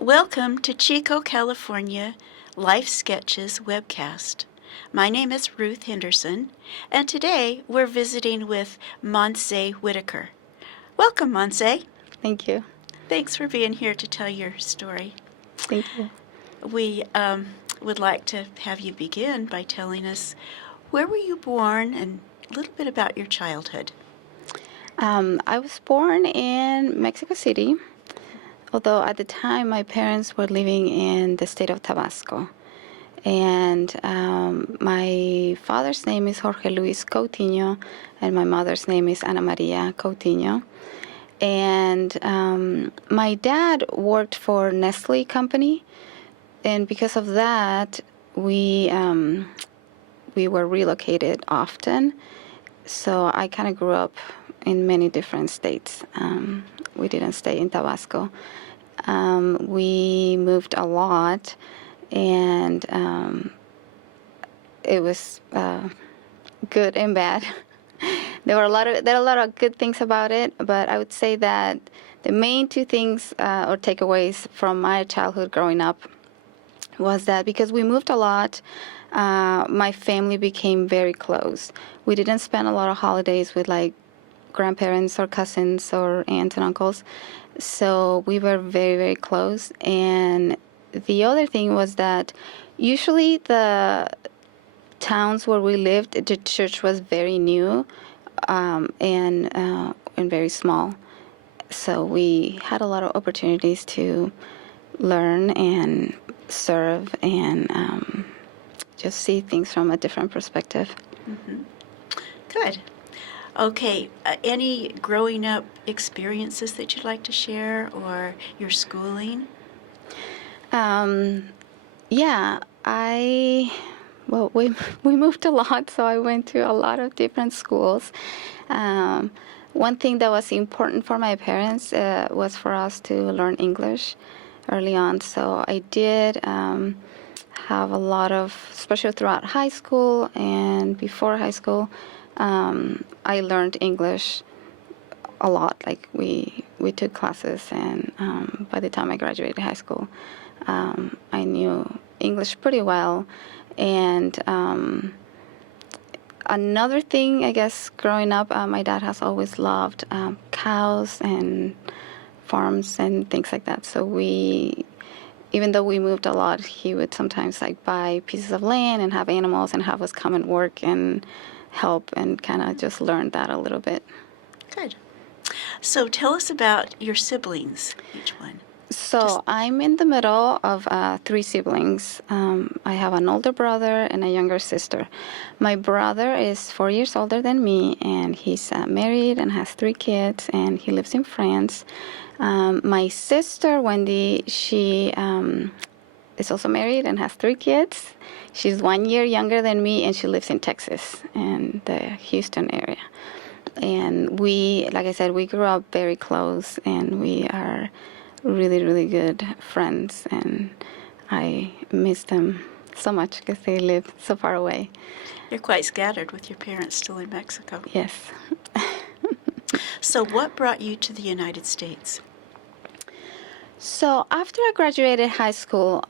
Welcome to Chico, California Life Sketches webcast. My name is Ruth Henderson, and today we're visiting with Montse Whitaker. Welcome, Montse. Thank you. Thanks for being here to tell your story. Thank you. We would like to have you begin by telling us where were you born and a little bit about your childhood. I was born in Mexico City, although at the time my parents were living in the state of Tabasco. And my father's name is Jorge Luis Coutinho, and my mother's name is Ana Maria Coutinho. And my dad worked for Nestle company, and because of that, we were relocated often. So I kind of grew up in many different states. We didn't stay in Tabasco. We moved a lot, and it was good and bad. There are a lot of good things about it, but I would say that the main two things or takeaways from my childhood growing up was that because we moved a lot, my family became very close. We didn't spend a lot of holidays with like grandparents or cousins or aunts and uncles, so we were very, very close. And the other thing was that usually the towns where we lived, the church was very new and very small, so we had a lot of opportunities to learn and serve and just see things from a different perspective. Mm-hmm. Good. Okay, any growing up experiences that you'd like to share, or your schooling? Yeah, we moved a lot, so I went to a lot of different schools. One thing that was important for my parents was for us to learn English early on, so I did have a lot of, especially throughout high school and before high school, I learned English a lot. Like we took classes, and by the time I graduated high school, I knew English pretty well. And another thing, I guess, growing up, my dad has always loved cows and farms and things like that. So even though we moved a lot, he would sometimes like buy pieces of land and have animals and have us come and work and help, and kind of just learn that a little bit. Good. So tell us about your siblings, each one. So I'm in the middle of 3 siblings. I have an older brother and a younger sister. My brother is 4 years older than me, and he's married and has 3 kids, and he lives in France. My sister, Wendy, she is also married and has 3 kids. She's 1 year younger than me, and she lives in Texas, in the Houston area. And like I said, we grew up very close, and we are really, really good friends, and I miss them so much because they live so far away. You're quite scattered with your parents still in Mexico. Yes. So what brought you to the United States? So after I graduated high school,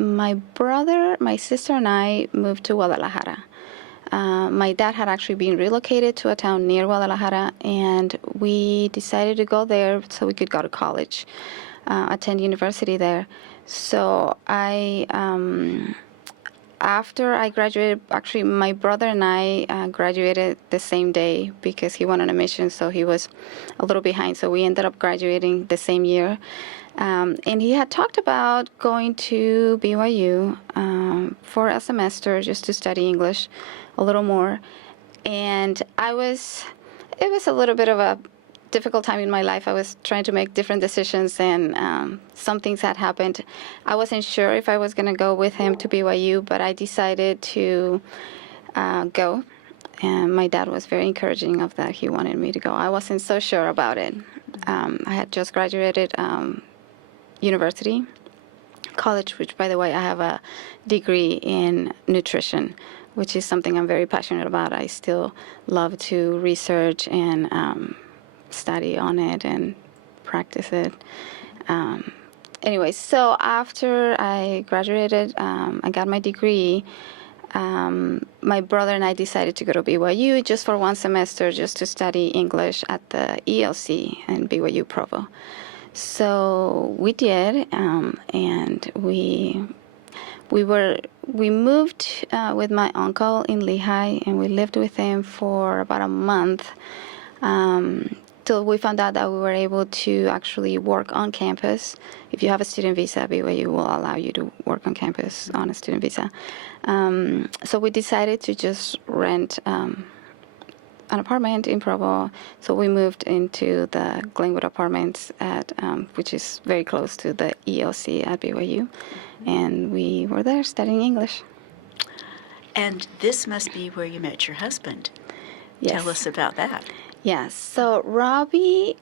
my brother, my sister, and I moved to Guadalajara. My dad had actually been relocated to a town near Guadalajara, and we decided to go there so we could go to college, attend university there. So after I graduated, actually my brother and I graduated the same day because he went on a mission, so he was a little behind. So we ended up graduating the same year. And he had talked about going to BYU for a semester just to study English a little more. And it was a little bit of a difficult time in my life. I was trying to make different decisions, and some things had happened. I wasn't sure if I was going to go with him to BYU, but I decided to go. And my dad was very encouraging of that. He wanted me to go. I wasn't so sure about it. I had just graduated university, college, which, by the way, I have a degree in nutrition, which is something I'm very passionate about. I still love to research and study on it and practice it. Anyway, so after I graduated, I got my degree. My brother and I decided to go to BYU just for one semester, just to study English at the ELC and BYU Provo. So we did, and we moved with my uncle in Lehigh, and we lived with him for about a month. Till we found out that we were able to actually work on campus. If you have a student visa, BYU will allow you to work on campus on a student visa. So we decided to just rent an apartment in Provo. So we moved into the Glenwood Apartments, which is very close to the ELC at BYU. And we were there studying English. And this must be where you met your husband. Yes. Tell us about that. Yes. So Robbie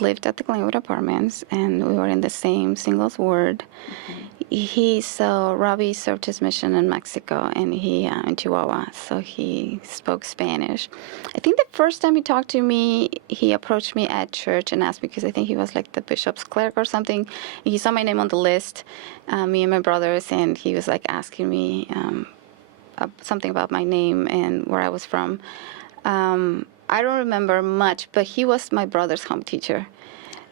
lived at the Glenwood Apartments, and we were in the same singles ward. Robbie served his mission in Mexico, and in Chihuahua, so he spoke Spanish. I think the first time he talked to me, he approached me at church and asked me, because I think he was like the bishop's clerk or something. He saw my name on the list, me and my brothers, and he was like asking me something about my name and where I was from. I don't remember much, but he was my brother's home teacher.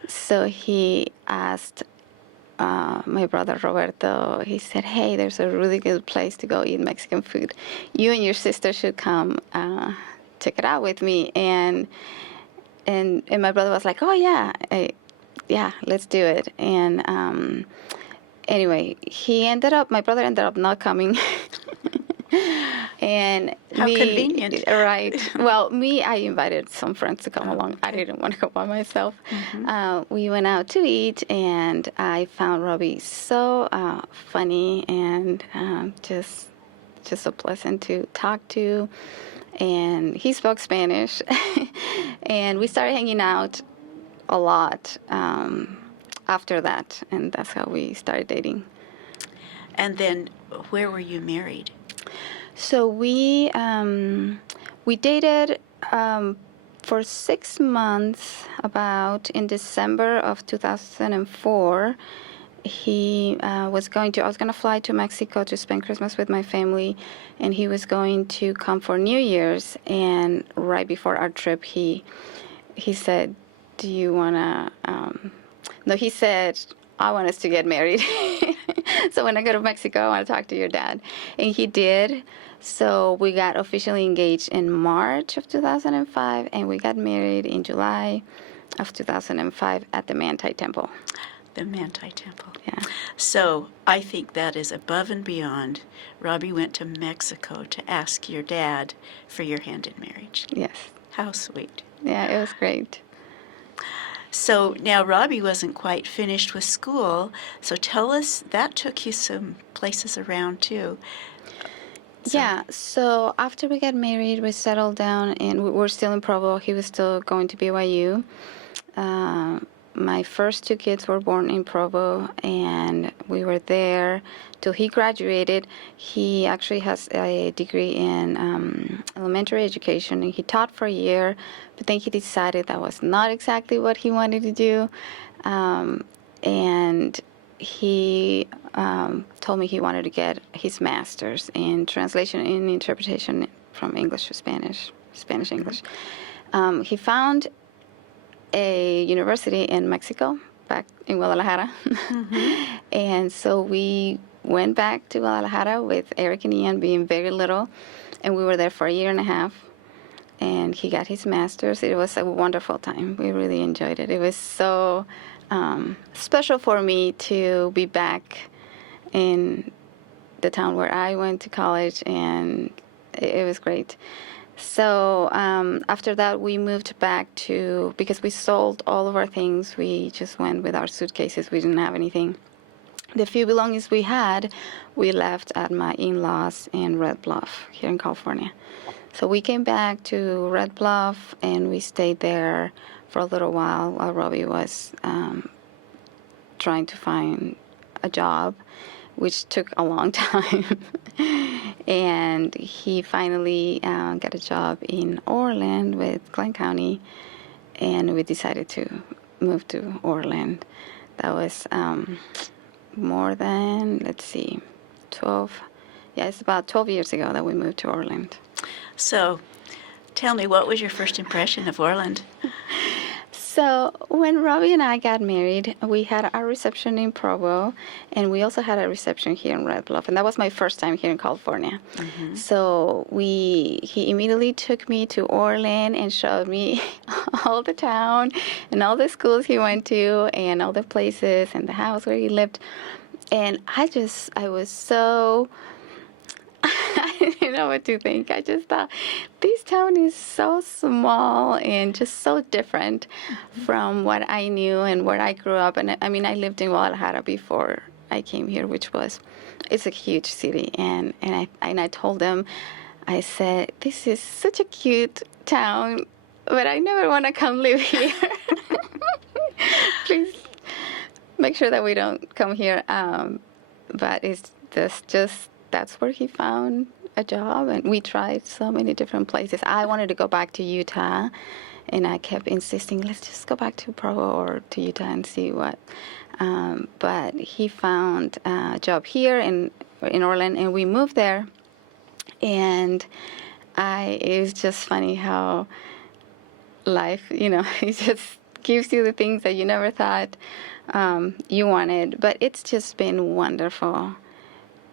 So he asked my brother Roberto, he said, hey, there's a really good place to go eat Mexican food. You and your sister should come check it out with me. And my brother was like, oh, yeah, let's do it. And anyway, my brother ended up not coming. And How convenient. Right. Well, I invited some friends to come along. I didn't want to go by myself. We went out to eat, and I found Robbie so funny and just so pleasant to talk to. And he spoke Spanish. And we started hanging out a lot after that, and that's how we started dating. And then where were you married? So we dated for 6 months. About in December of 2004, I was going to fly to Mexico to spend Christmas with my family, and he was going to come for New Year's. And right before our trip, he said, "Do you wanna?" No, he said, "I want us to get married." So when I go to Mexico, I want to talk to your dad. And he did. So we got officially engaged in March of 2005, and we got married in July of 2005 at the Manti Temple. The Manti Temple. Yeah. So I think that is above and beyond. Robbie went to Mexico to ask your dad for your hand in marriage. Yes. How sweet. Yeah, it was great. So now Robbie wasn't quite finished with school, so tell us, that took you some places around too. Yeah, so after we got married, we settled down, and we were still in Provo. He was still going to BYU. My first 2 kids were born in Provo, and we were there till he graduated. He actually has a degree in elementary education, and he taught for a year, but then he decided that was not exactly what he wanted to do. And he told me he wanted to get his master's in translation and interpretation from English to Spanish, Spanish-English. He found a university in Mexico, back in Guadalajara. And so we went back to Guadalajara with Eric and Ian being very little, and we were there for a year and a half. And he got his master's. It was a wonderful time. We really enjoyed it. It was so special for me to be back in the town where I went to college, and it was great. So after that, we moved back because we sold all of our things. We just went with our suitcases. We didn't have anything. The few belongings we had, we left at my in-laws in Red Bluff here in California. So we came back to Red Bluff, and we stayed there for a little while Robbie was trying to find a job, which took a long time. And he finally got a job in Orland with Glenn County, and we decided to moved to Orland. That was more than, let's see, 12. Yeah, it's about 12 years ago that we moved to Orland. So, tell me, what was your first impression of Orland? So when Robbie and I got married, we had our reception in Provo, and we also had a reception here in Red Bluff, and that was my first time here in California. So he immediately took me to Orland and showed me all the town and all the schools he went to and all the places and the house where he lived. And I was so, I didn't know what to think. I just thought, this town is so small and just so different from what I knew and where I grew up. And I mean, I lived in Guadalajara before I came here, it's a huge city. And I told them, I said, this is such a cute town, but I never want to come live here. Please make sure that we don't come here. But it's just that's where he found a job, and we tried so many different places. I wanted to go back to Utah, and I kept insisting, let's just go back to Provo or to Utah and see what. But he found a job here in Orland, and we moved there. And it was just funny how life, it just gives you the things that you never thought you wanted. But it's just been wonderful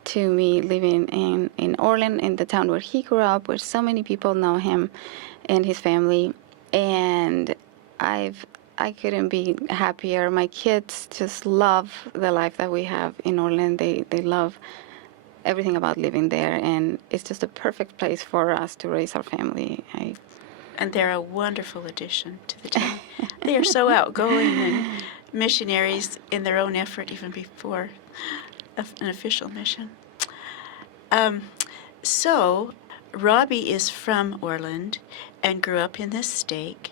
to me living in Orland, in the town where he grew up, where so many people know him and his family. And I couldn't be happier. My kids just love the life that we have in Orland. They love everything about living there, and it's just a perfect place for us to raise our family. And they're a wonderful addition to the town. They are so outgoing and missionaries in their own effort, even before an official mission. So, Robbie is from Orland and grew up in this stake,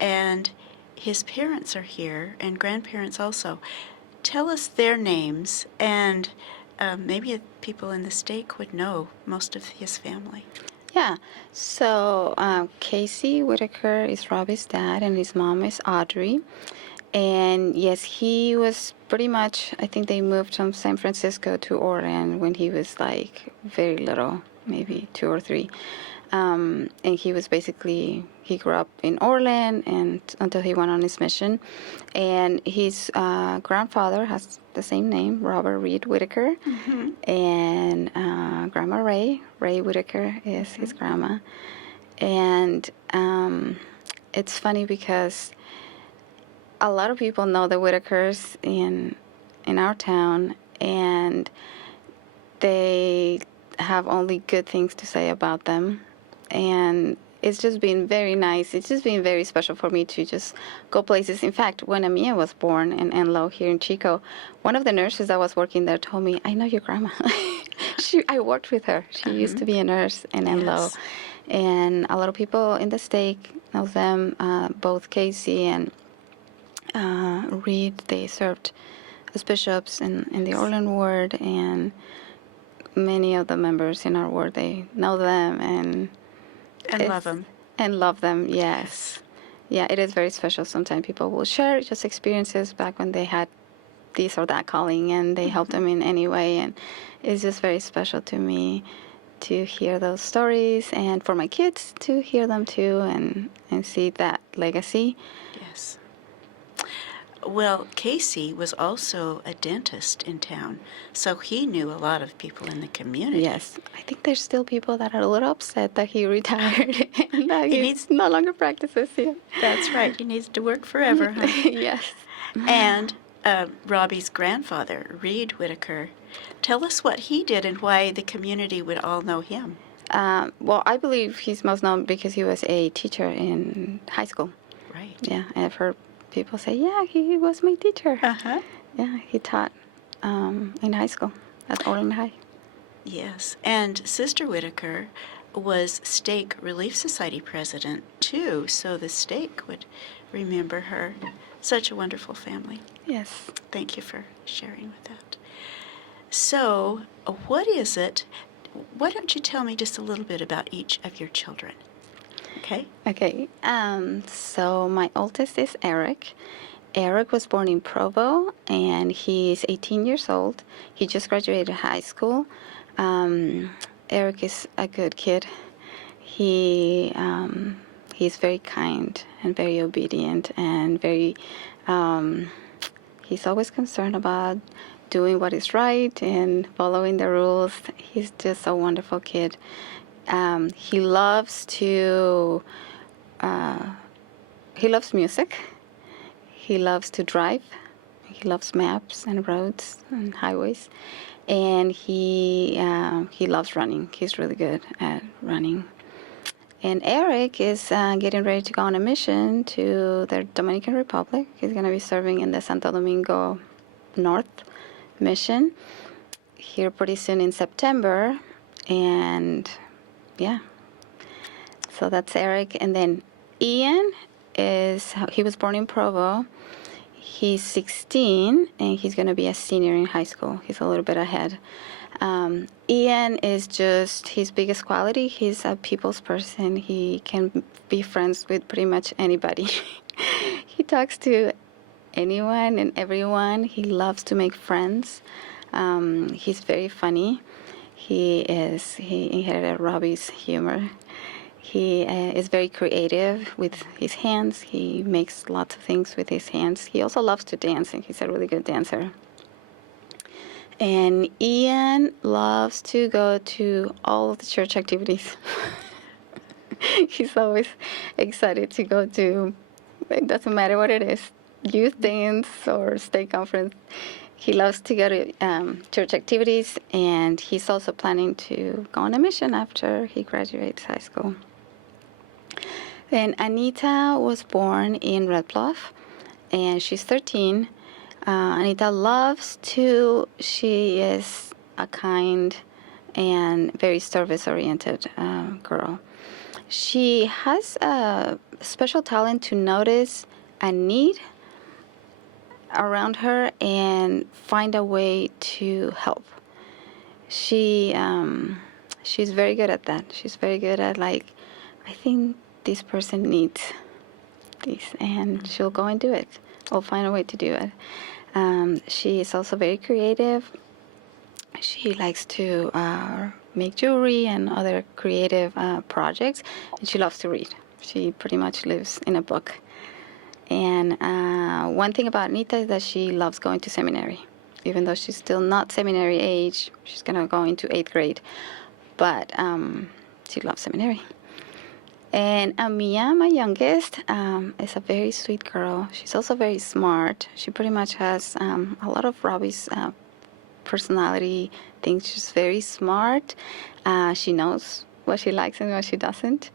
and his parents are here, and grandparents also. Tell us their names, and maybe people in the stake would know most of his family. Yeah, so Casey Whitaker is Robbie's dad, and his mom is Audrey. And yes, he was pretty much, I think they moved from San Francisco to Orland when he was like very little, maybe 2 or 3. And he grew up in Orland and until he went on his mission. And his grandfather has the same name, Robert Reed Whitaker. And Grandma Ray Whitaker is his grandma. And it's funny because a lot of people know the Whitakers in our town, and they have only good things to say about them. And it's just been very nice. It's just been very special for me to just go places. In fact, when Amia was born in Enlo here in Chico, one of the nurses that was working there told me, I know your grandma. I worked with her. She used to be a nurse in Enlo. Yes. And a lot of people in the stake know them, both Casey and Reed. They served as bishops in the Orland ward, and many of the members in our ward, they know them and love them. And love them, yes. Yeah, it is very special. Sometimes people will share just experiences back when they had this or that calling, and they helped them in any way. And it's just very special to me to hear those stories, and for my kids to hear them too, and see that legacy. Yes. Well, Casey was also a dentist in town, so he knew a lot of people in the community. Yes, I think there's still people that are a little upset that he retired and that he no longer practices here. That's right. He needs to work forever, huh? Yes. And Robbie's grandfather, Reed Whitaker, tell us what he did and why the community would all know him. Well, I believe he's most known because he was a teacher in high school. Right. Yeah, I've heard people say, yeah, he was my teacher. Uh-huh. Yeah, he taught in high school at Orland High. Yes, and Sister Whitaker was Stake Relief Society president, too, so the stake would remember her. Such a wonderful family. Yes. Thank you for sharing with that. So, what is it? Why don't you tell me just a little bit about each of your children? Okay? Okay. So my oldest is Eric, Eric was born in Provo, and he's 18 years old. He just graduated high school. Eric is a good kid. He's very kind and very obedient and very. He's always concerned about doing what is right and following the rules. He's just a wonderful kid. He loves to. He loves music. He loves to drive. He loves maps and roads and highways, and he loves running. He's really good at running. And Eric is getting ready to go on a mission to the Dominican Republic. He's going to be serving in the Santo Domingo North mission here pretty soon in September. And yeah, so that's Eric. And then Ian he was born in Provo. He's 16, and he's going to be a senior in high school. He's a little bit ahead. Ian is just his biggest quality. He's a people's person. He can be friends with pretty much anybody. He talks to anyone and everyone. He loves to make friends. He's very funny. He inherited Robbie's humor. He is very creative with his hands. He makes lots of things with his hands. He also loves to dance, and he's a really good dancer. And Ian loves to go to all of the church activities. He's always excited to go to, it doesn't matter what it is, youth dance or state conference. He loves to go to church activities, and he's also planning to go on a mission after he graduates high school. Then Anita was born in Red Bluff, and she's 13. Anita she is a kind and very service-oriented girl. She has a special talent to notice a need around her and find a way to help. She's very good at that. She's very good at, like, I think this person needs this, and she'll go and do it. Or find a way to do it. She is also very creative. She likes to make jewelry and other creative projects, and she loves to read. She pretty much lives in a book. And one thing about Anita is that she loves going to seminary. Even though she's still not seminary age, she's going to go into 8th grade. But she loves seminary. And Amia, my youngest, is a very sweet girl. She's also very smart. She pretty much has a lot of Robbie's personality things. She's very smart. She knows what she likes and what she doesn't.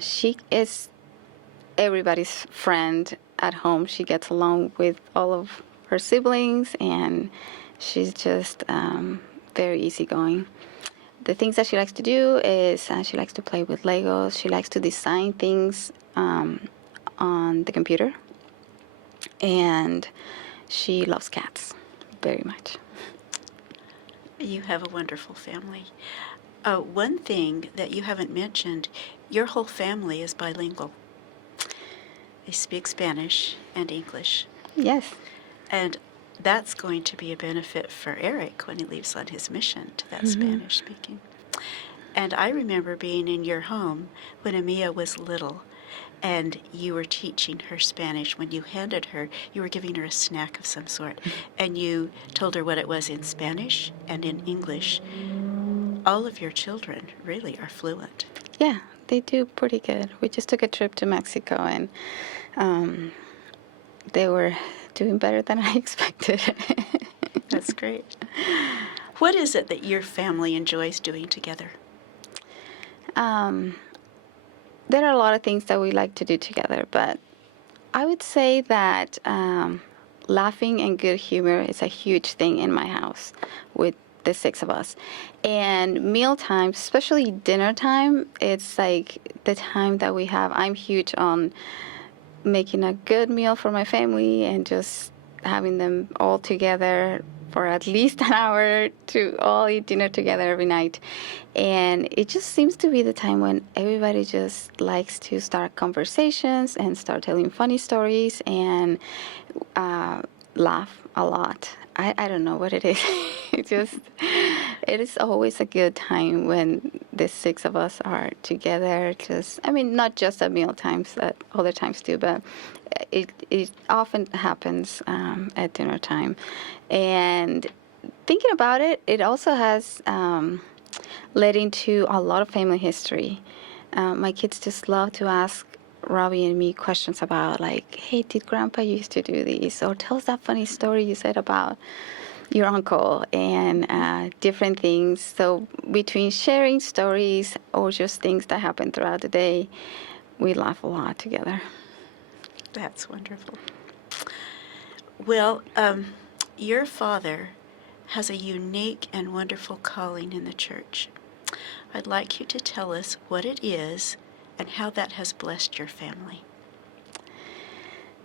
She is everybody's friend at home. She gets along with all of her siblings, and she's just very easygoing. The things that she likes to do is she likes to play with Legos. She likes to design things on the computer. And she loves cats very much. You have a wonderful family. One thing that you haven't mentioned, your whole family is bilingual. They speak Spanish and English. Yes. And that's going to be a benefit for Eric when he leaves on his mission to that Spanish speaking. And I remember being in your home when Amia was little, and you were teaching her Spanish. When you handed her, you were giving her a snack of some sort, and you told her what it was in Spanish and in English. All of your children really are fluent. Yeah, they do pretty good. We just took a trip to Mexico, and they were doing better than I expected. That's great. What is it that your family enjoys doing together? There are a lot of things that we like to do together, but I would say that laughing and good humor is a huge thing in my house with the 6 of us. And meal time, especially dinner time, it's like the time that we have. I'm huge on making a good meal for my family and just having them all together for at least an hour to all eat dinner together every night. And it just seems to be the time when everybody just likes to start conversations and start telling funny stories and laugh a lot. I don't know what it is. It is always a good time when the six of us are together. Not just at meal times, at other times too, but it often happens at dinner time. And thinking about it, it also has led into a lot of family history. My kids just love to ask Robbie and me questions about, like, hey, did Grandpa used to do this? Or tell us that funny story you said about your uncle, and different things. So between sharing stories or just things that happen throughout the day, we laugh a lot together. That's wonderful. Well, your father has a unique and wonderful calling in the church. I'd like you to tell us what it is and how that has blessed your family.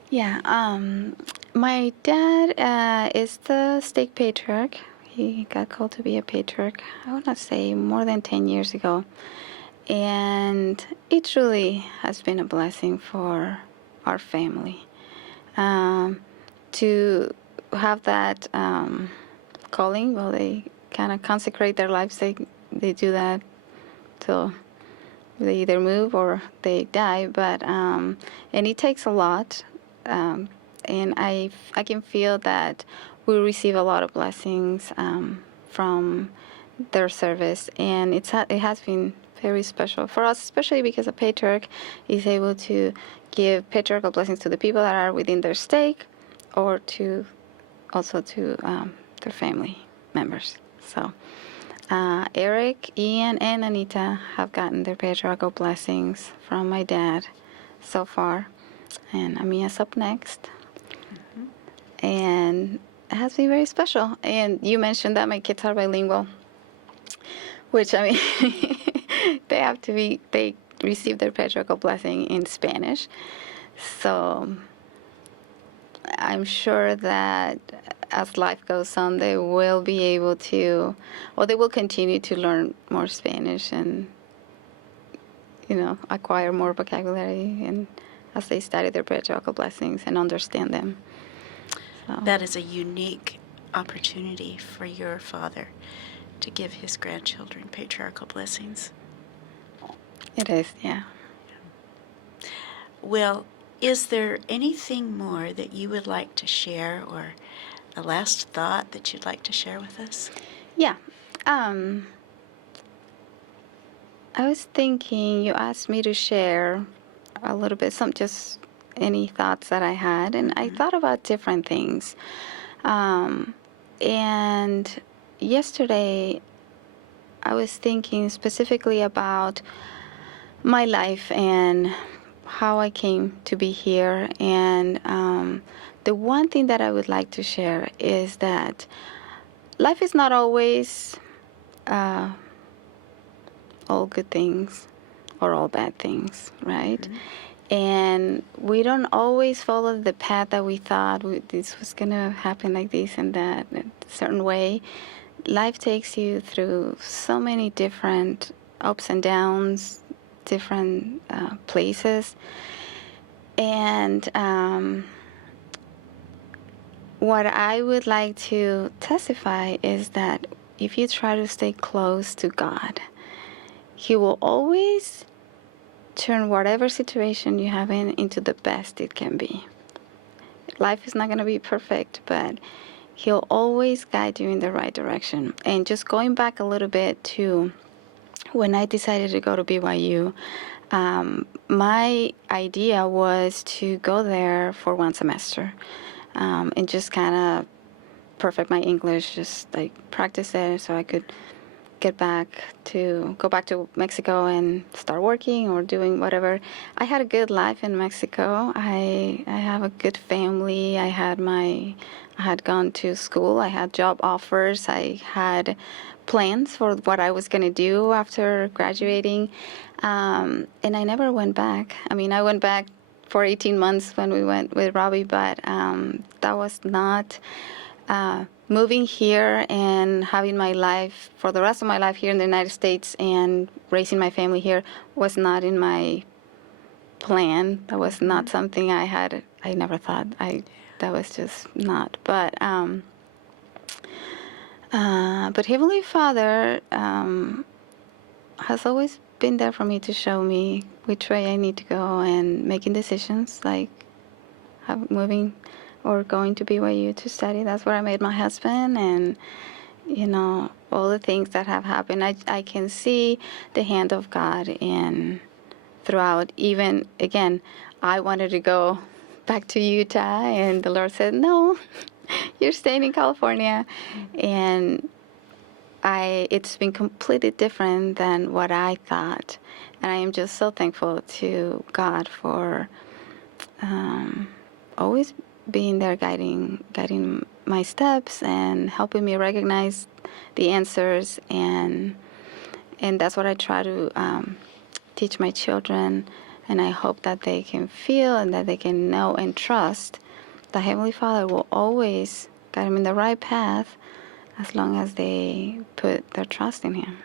Yeah, my dad is the stake patriarch. He got called to be a patriarch, I want to say more than 10 years ago. And it truly has been a blessing for our family. To have that calling, well, they kind of consecrate their lives. They do that till they either move or they die. And it takes a lot. And I can feel that we receive a lot of blessings from their service, and it has been very special for us, especially because a patriarch is able to give patriarchal blessings to the people that are within their stake, or to their family members. So Eric, Ian, and Anita have gotten their patriarchal blessings from my dad so far, and Amia's up next. Mm-hmm. And it has been very special. And you mentioned that my kids are bilingual, which, they receive their patriarchal blessing in Spanish. So I'm sure that as life goes on, they will be able to, or they will continue to learn more Spanish and, acquire more vocabulary, and as they study their patriarchal blessings and understand them. So. That is a unique opportunity for your father to give his grandchildren patriarchal blessings. It is, yeah. Well, is there anything more that you would like to share, or a last thought that you'd like to share with us? Yeah. I was thinking, you asked me to share a little bit, just any thoughts that I had, and I thought about different things. And yesterday, I was thinking specifically about my life and how I came to be here. And the one thing that I would like to share is that life is not always all good things or all bad things, right? Mm-hmm. And we don't always follow the path that we thought this was going to happen like this and that in a certain way. Life takes you through so many different ups and downs, different places. And what I would like to testify is that if you try to stay close to God, He will always turn whatever situation you have into the best it can be. Life is not going to be perfect, but He'll always guide you in the right direction. And just going back a little bit to when I decided to go to BYU, my idea was to go there for one semester and just kind of perfect my English, just like practice it so I could go back to Mexico and start working or doing whatever. I had a good life in Mexico. I have a good family. I had gone to school. I had job offers. I had plans for what I was going to do after graduating. And I never went back. I went back for 18 months when we went with Robbie, but that was not moving here and having my life for the rest of my life here in the United States and raising my family here was not in my plan. That was not something I never thought. That was just not. But Heavenly Father has always been there for me to show me which way I need to go and making decisions like moving or going to BYU to study. That's where I met my husband, and all the things that have happened. I can see the hand of God in throughout. Even again, I wanted to go back to Utah, and the Lord said, "No, you're staying in California," and it's been completely different than what I thought, and I am just so thankful to God for always being there, guiding my steps and helping me recognize the answers, and that's what I try to teach my children, and I hope that they can feel and that they can know and trust the Heavenly Father will always guide them in the right path as long as they put their trust in Him.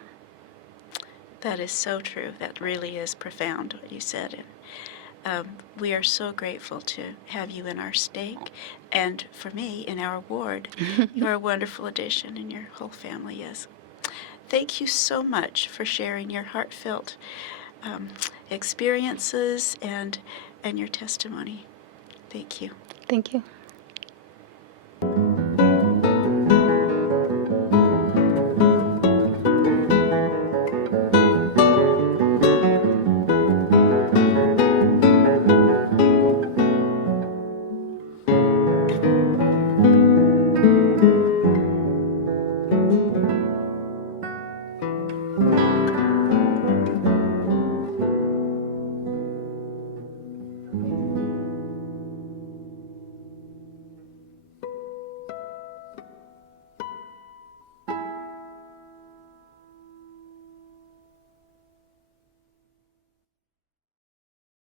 That is so true. That really is profound what you said. And we are so grateful to have you in our stake, and for me, in our ward. You're a wonderful addition, and your whole family is. Thank you so much for sharing your heartfelt experiences and your testimony. Thank you. Thank you.